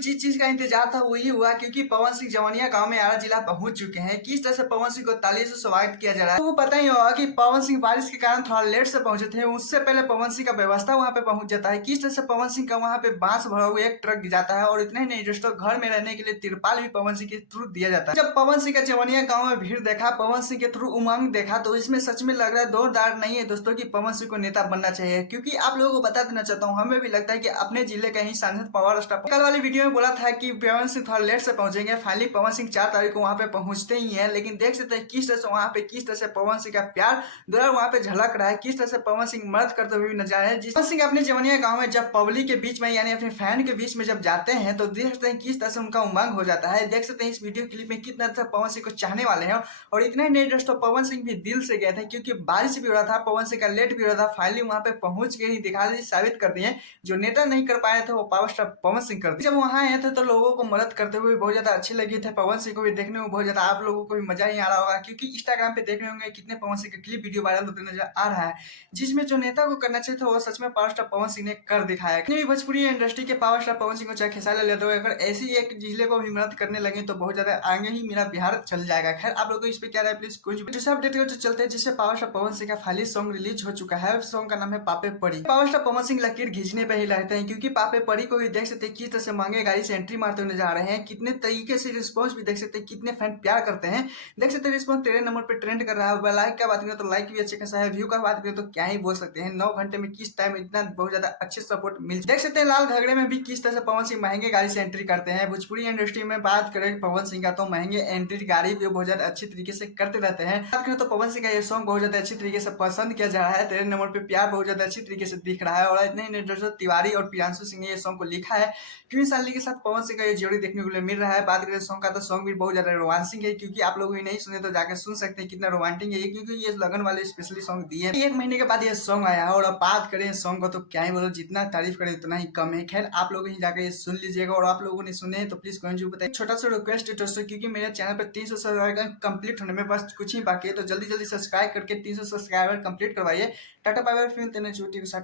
चीज का इंतजार था वही हुआ, क्योंकि पवन सिंह जवनिया गांव में आरा जिला पहुंच चुके हैं। किस तरह से पवन सिंह को तालियों से स्वागत किया जा रहा है, तो वो पता ही होगा कि पवन सिंह बारिश के कारण थोड़ा लेट से पहुंचे थे। उससे पहले पवन सिंह का व्यवस्था वहां पे पहुंच जाता है। किस तरह से पवन सिंह का वहां पे बांस भरा हुआ एक ट्रक जाता है, और इतना ही नहीं दोस्तों, घर में रहने के लिए तिरपाल भी पवन सिंह के थ्रू दिया जाता है। जब पवन सिंह का जवनिया गांव में भीड़ देखा, पवन सिंह के थ्रू उमंग देखा, तो इसमें सच में लग रहा है जोरदार नहीं है दोस्तों कि पवन सिंह को नेता बनना चाहिए। क्योंकि आप लोगों को बता देना चाहता हूँ, हमें भी लगता है कि अपने जिले का ही सांसद पावर स्टार कल वाली वीडियो में बोला था कि पवन सिंह थोड़ा लेट से पहुंचेंगे। फाइनली पवन सिंह 4 तारीख को वहां पे पहुंचते ही है। लेकिन देख सकते हैं किस तरह से वहां पे किस तरह से पवन सिंह का प्यार दुलार वहां पे झलक रहा है। किस तरह से पवन सिंह मदद करते हुए नजर आ रहे हैं। पवन सिंह अपने जवनिया गांव में जब पब्लिक के बीच में यानी अपने फैन के बीच में जब जाते हैं, तो देख सकते हैं किस तरह से उनका उमंग हो जाता है। देख सकते हैं इस वीडियो क्लिप में कितना अच्छा पवन सिंह को चाहने वाले हैं। और इतना ही नहीं दोस्तों, पवन सिंह भी दिल से गए थे, क्योंकि बारिश भी हो रहा था, पवन सिंह का लेट भी हो रहा था। फाइनली वहां पे पहुंच के ही दिखा दी, साबित कर दिए जो नेता नहीं कर पाए थे वो पावर स्टार पवन सिंह कर दिए। जब वहां आए थे तो लोगों को मदद करते हुए बहुत ज्यादा अच्छे लगे थे। पवन सिंह को भी देखने में बहुत ज्यादा आप लोगों को भी मजा ही आ रहा होगा, क्योंकि इंस्टाग्राम पे देख रहे होंगे कितने पवन सिंह का क्लिप वीडियो वायरल होते नजर आ रहा है, जिसमें जो नेता को करना चाहिए था वो सच में पावर स्टार पवन सिंह ने कर दिखाया। भी भोजपुरी इंडस्ट्री के पावर स्टार पवन सिंह को चाहे खेसारी लेते हुए अगर ऐसी एक जिले को भी मदद करने लगे तो बहुत ज्यादा आगे ही मेरा बिहार चल जाएगा। खैर आप लोगों को इस पे क्या राय प्लीज कुछ दूसरा अपडेट जो चलते हैं, जिससे पावर स्टार पवन सिंह का फाइनली सॉन्ग रिलीज हो चुका है। सॉन्ग का नाम है पापे पड़ी। पावर स्टार पवन सिंह लकीर खींचने पे ही रहते हैं, क्योंकि पापे पड़ी को भी देख सकते हैं किस तरह से महंगे गाड़ी से एंट्री मारते हुए नजर आ रहे हैं। कितने तरीके से रिस्पॉन्स भी देख सकते हैं, कितने फैन प्यार करते हैं। देख सकते हैं रिस्पॉन्स 13 नंबर पे ट्रेंड कर रहा है। लाइक का बात करें तो लाइक भी अच्छे खासा है, व्यू का बात करें तो क्या ही बोल सकते हैं। 9 घंटे में किस टाइम इतना बहुत ज्यादा अच्छे सपोर्ट मिल। देख सकते हैं लाल घगड़े में भी किस तरह से पवन सिंह महंगे गाड़ी से एंट्री करते हैं। भोजपुरी इंडस्ट्री में बात करें पवन सिंह का, तो महंगे एंट्री गाड़ी भी बहुत ज्यादा अच्छी तरीके से करते रहते हैं। बात करें तो पवन सिंह का ये सॉन्ग बहुत ज्यादा अच्छी तरीके से पसंद किया जा रहा है। 13 नंबर पे प्यार बहुत ज्यादा अच्छी तरीके से दिख रहा है। और इतने ही नहीं, तिवारी और प्रियांशु सिंह ने ये सॉन्ग को लिखा है। क्वीन साली के साथ पवन सिंह का ये जोड़ी देखने को मिल रहा है। बात करें सॉन्ग का, तो सॉन्ग भी बहुत ज्यादा रोमांसिक है, क्योंकि आप लोग भी नहीं सुने तो जाकर सुन सकते हैं कितना रोमांटिक है ये, क्योंकि ये लगन वाले स्पेशली सॉन्ग दिए। 1 महीने के बाद ये सॉन्ग आया है। और अब बात करें सॉन्ग को तो क्या ही बोलो, जितना तारीफ करें उतना ही कम है। खैर आप लोग ही जाकर ये सुन लीजिएगा, और आप लोगों ने सुने तो प्लीज कमेंट जरूर बताइए। छोटा सा रिक्वेस्ट है दोस्तों, क्योंकि मेरे चैनल पर 300 सब्सक्राइबर कंप्लीट होने में बस कुछ ही बाकी है, तो जल्दी जल्दी सब्सक्राइब करके 300 सब्सक्राइबर कंप्लीट करवाइए। टाटा बाय बाय, फिर मिलते हैं नेक्स्ट वीडियो के साथ।